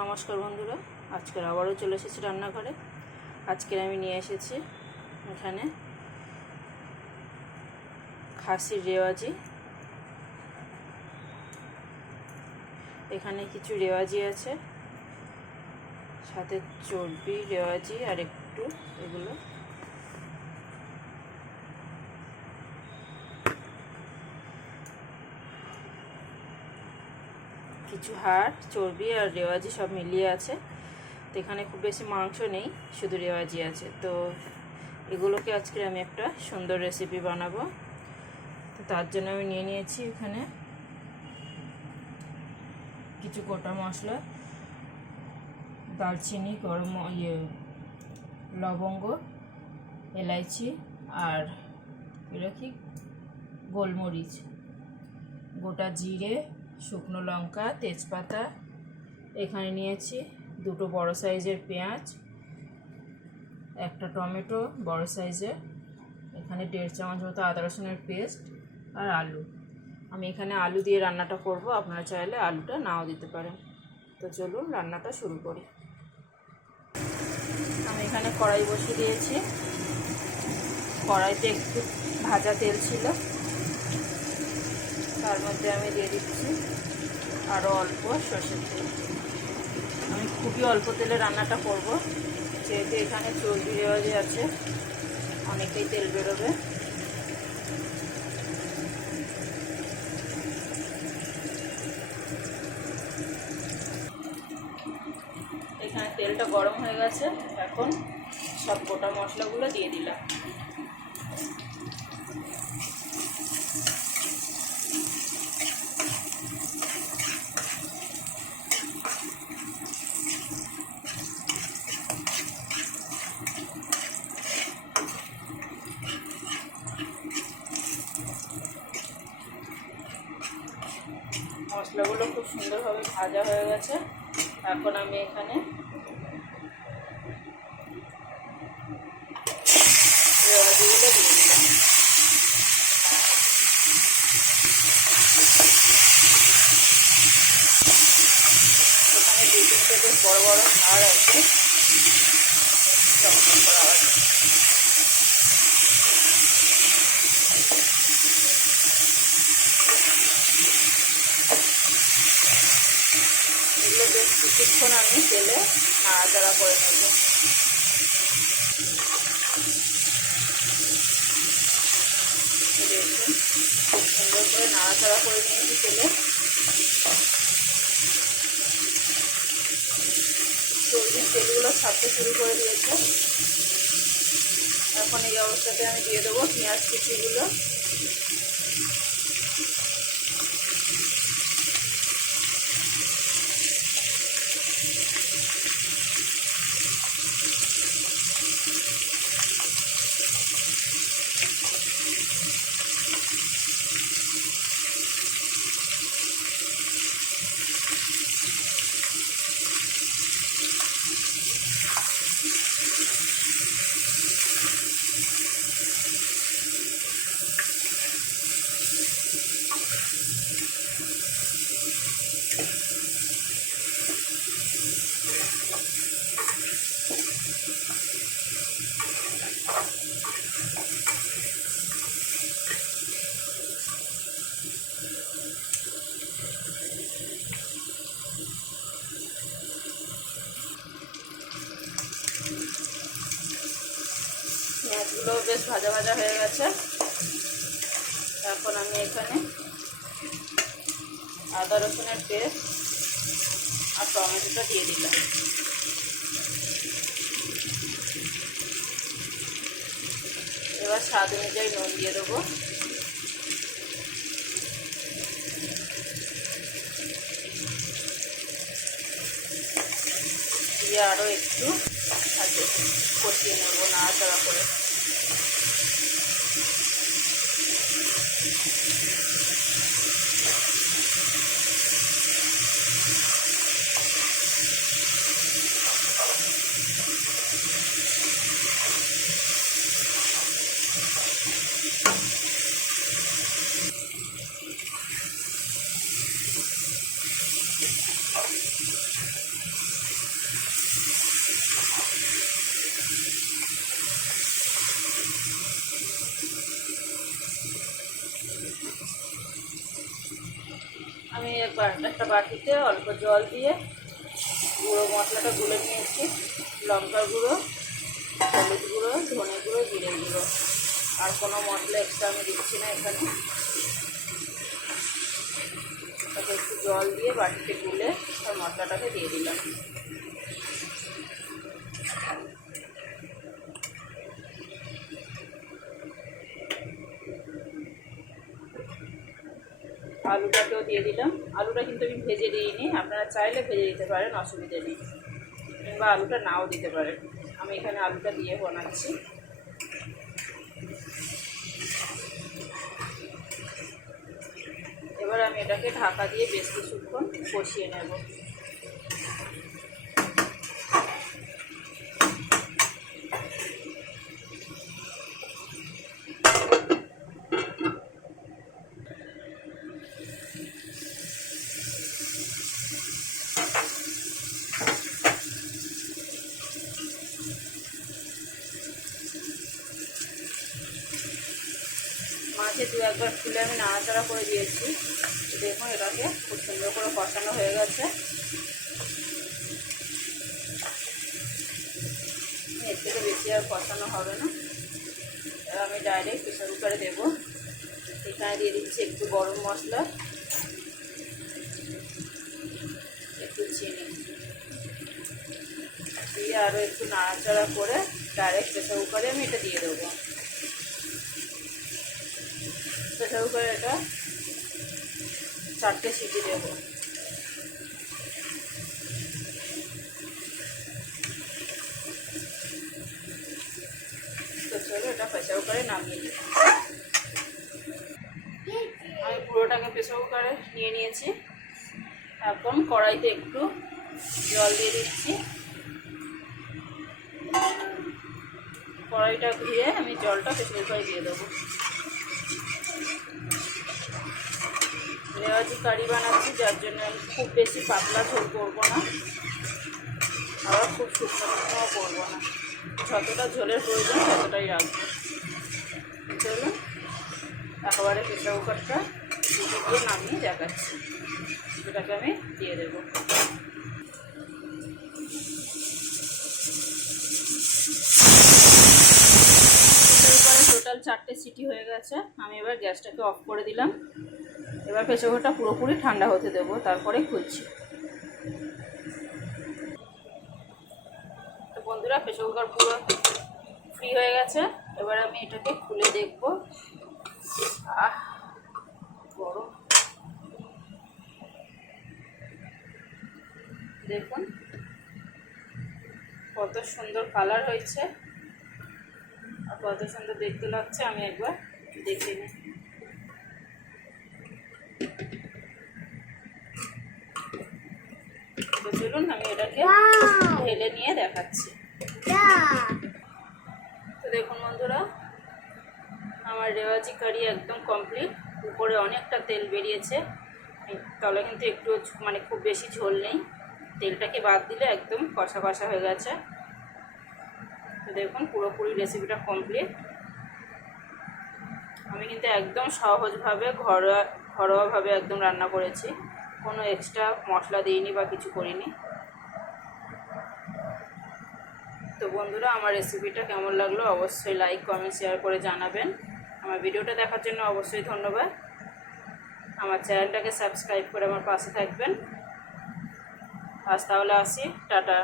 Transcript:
নমস্কার বন্ধুরা, আজকের আবারও চলে এসেছি রান্নাঘরে। আজকের আমি নিয়ে এসেছি এখানে খাসির রেওয়াজি। এখানে কিছু রেওয়াজি আছে, সাথে চর্বি, রেওয়াজি আর একটু এগুলো। কিছু হাড়, চর্বি আর রেওয়াজি সব মিলিয়ে আছে। তো এখানে খুব বেশি মাংস নেই, শুধু রেওয়াজি আছে। তো এগুলোকে আজকে আমি একটা সুন্দর রেসিপি বানাবো। তো তার জন্য আমি নিয়ে নিয়েছি এখানে কিছু গোটা মশলা, দারচিনি, লবঙ্গ, এলাইচি আর এগুলো কি গোলমরিচ, গোটা জিরে, শুকনো লঙ্কা, তেজপাতা। এখানে নিয়েছি দুটো বড় সাইজের পেঁয়াজ, একটা টমেটো বড় সাইজের, এখানে 1.5 চামচ মতো আদা রসুনের পেস্ট আর আলু। আমি এখানে আলু দিয়ে রান্নাটা করব, আপনারা চাইলে আলুটা নাও দিতে পারেন। তো চলুন রান্নাটা শুরু করি। আমি এখানে কড়াই বসিয়ে দিয়েছি। কড়াইতে একটু ভাজা তেল ছিল, তার মধ্যে আমি দিয়ে দিচ্ছি আরও অল্প সরষের তেল। আমি খুবই অল্প তেলে রান্নাটা করব, যেহেতু এখানে চর্বি রেওয়াজি আছে, অনেকটাই তেল বেরোবে। এখানে তেলটা গরম হয়ে গেছে, এখন সব গোটা মশলাগুলো দিয়ে দিলাম। মশলাগুলো খুব সুন্দরভাবে ভাজা হয়ে গেছে। এখন আমি এখানে রেওয়াজিগুলো দিয়ে দিলাম। এখানে 2-3টে বেশ বড় বড় হাড় আছে, চমচম করা আছে। এগুলো বেশ কিছুক্ষণ আমি তেলে নাড়াচাড়া করে নেব। দেখুন, খুব সুন্দর করে নাড়াচাড়া করে নিয়েছি তেলে। চর্বির তেলগুলো ছাড়তে শুরু করে দিয়েছে। এখন এই অবস্থাতে আমি দিয়ে দেবো পেঁয়াজ কুচিগুলো। পেঁয়াজগুলো বেশ ভাজা ভাজা হয়ে গেছে। এখন আমি এখানে আদা রসুনের পেস্ট আর টমেটোটা দিয়ে দিলাম। এবার স্বাদ অনুযায়ী নুন দিয়ে দেবো। দিয়ে আরও একটু কষিয়ে নেবো নাড়াচাড়া করে। একটা বাটিতে অল্প জল দিয়ে গুঁড়ো মশলাটা গুলে নিয়েছি। লঙ্কার গুঁড়ো, হলুদ গুঁড়ো, ধনে গুঁড়ো, জিরে গুঁড়ো, আর কোনো মশলা এক্সট্রা আমি দিচ্ছি না এখানে। তাকে একটু জল দিয়ে বাটিতে গুলে আর মশলাটাকে দিয়ে দিলাম। আলুটাকেও দিয়ে দিলাম। আলুটা কিন্তু আমি ভেজে দিইনি, আপনারা চাইলে ভেজে দিতে পারেন, অসুবিধে নেই, কিংবা আলুটা নাও দিতে পারেন। আমি এখানে আলুটা দিয়ে বানাচ্ছি। এবার আমি এটাকে ঢাকা দিয়ে বেশ কিছুক্ষণ কষিয়ে নেব। মাঝে দু একবার খুলে আমি নাড়াচাড়া করে দিয়েছি। দেখুন এটাকে খুব সুন্দর করে কষানো হয়ে গেছে। এর থেকে বেশি আর কষানো হবে না। এবার আমি ডাইরেক্ট প্রেসার কুকারে দেবো। এখানে দিয়ে দিচ্ছি একটু গরম মশলা, একটু চিনি দিয়ে আরও একটু নাড়াচাড়া করে ডাইরেক্ট প্রেসার কুকারে আমি এটা দিয়ে দেবো। প্রেসার কুকারে এটা 4টে সিটি দেবো। তো চলো এটা প্রেসার কুকারে নামিয়ে দিই। আমি পুরোটাকে প্রেসার কুকারে নিয়ে নিয়েছি। এখন কড়াইতে একটু জল দিয়ে দিচ্ছি। কড়াইটা ধুয়ে আমি জলটা প্রেসার কুকারে দিয়ে দেবো। রেওয়াজি কারি বানাচ্ছি, যার জন্য আমি খুব বেশি পাতলা ঝোল করবো না, আবার খুব শুকনো শুকনোও করবো না। যতটা ঝোলের প্রয়োজন ততটাই রাখবো। চলুন একেবারে প্রেসার কুকারটা সিটি দিয়ে নামিয়ে দেখাচ্ছি। এটাকে আমি দিয়ে দেবো। প্রেসার কুকারে টোটাল 4টে সিটি হয়ে গেছে। আমি এবার গ্যাসটাকে অফ করে দিলাম। এবার প্রেসার কুকারটা পুরোপুরি ঠান্ডা হতে দেবো, তারপরে খুলছি। তো বন্ধুরা, প্রেসার কুকার পুরো ফ্রি হয়ে গেছে। এবার আমি এটাকে খুলে দেখব। গরম, দেখুন কত সুন্দর কালার হয়েছে আর কত সুন্দর দেখতে লাগছে। আমি একবার দেখে নিই। তো চলুন আমি এটাকে ঢেলে নিয়ে দেখাচ্ছি। তো দেখুন বন্ধুরা, আমার রেওয়াজি কারি একদম কমপ্লিট। উপরে অনেকটা তেল বেরিয়েছে, তবে কিন্তু একটু মানে খুব বেশি ঝোল নেই। তেলটাকে বাদ দিলে একদম কষা কষা হয়ে গেছে। তো দেখুন পুরোপুরি রেসিপিটা কমপ্লিট। আমি কিন্তু একদম সহজভাবে ঘরোয়াভাবে একদম রান্না করেছি, কোনো এক্সট্রা মশলা দিইনি বা কিছু করিনি। তো বন্ধুরা, আমার রেসিপিটা কেমন লাগলো অবশ্যই লাইক, কমেন্ট, শেয়ার করে জানাবেন। আমার ভিডিওটা দেখার জন্য অবশ্যই ধন্যবাদ। আমার চ্যানেলটাকে সাবস্ক্রাইব করে আমার পাশে থাকবেন। আজ তাহলে আসি, টাটা।